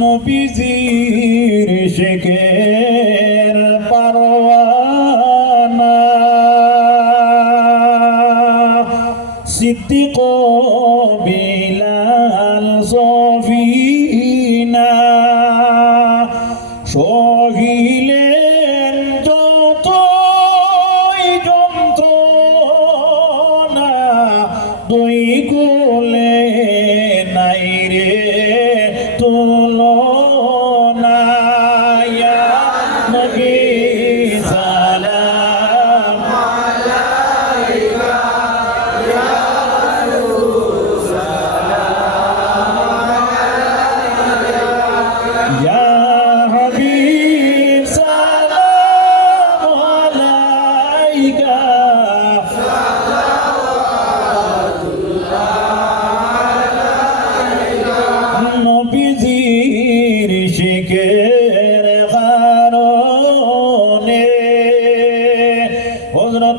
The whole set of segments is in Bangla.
নবীজির শেখের পারওয়ানা সিদ্দিক বি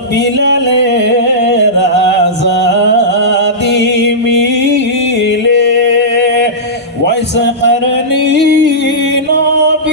বিলালের আজাদি মিলে ওয়াইসা করনি নবী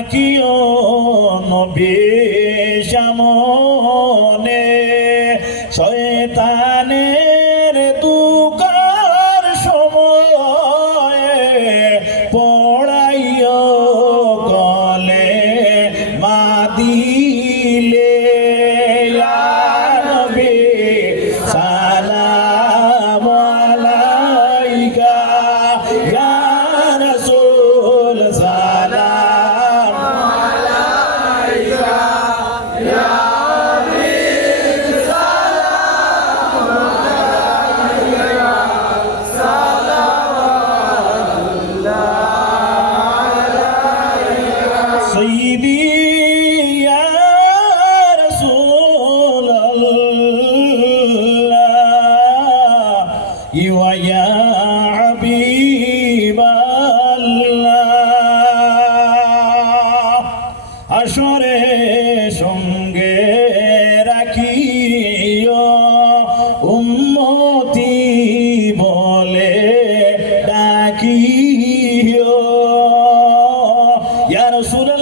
ডাকিও নবী। Osuna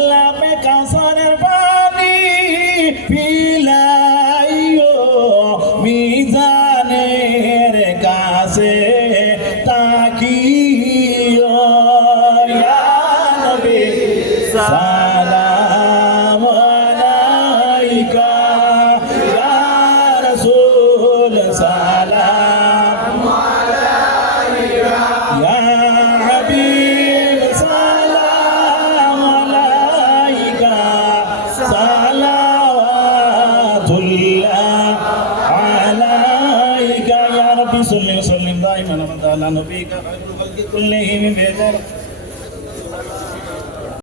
मौला नबी का। कुल नहीं में भेजा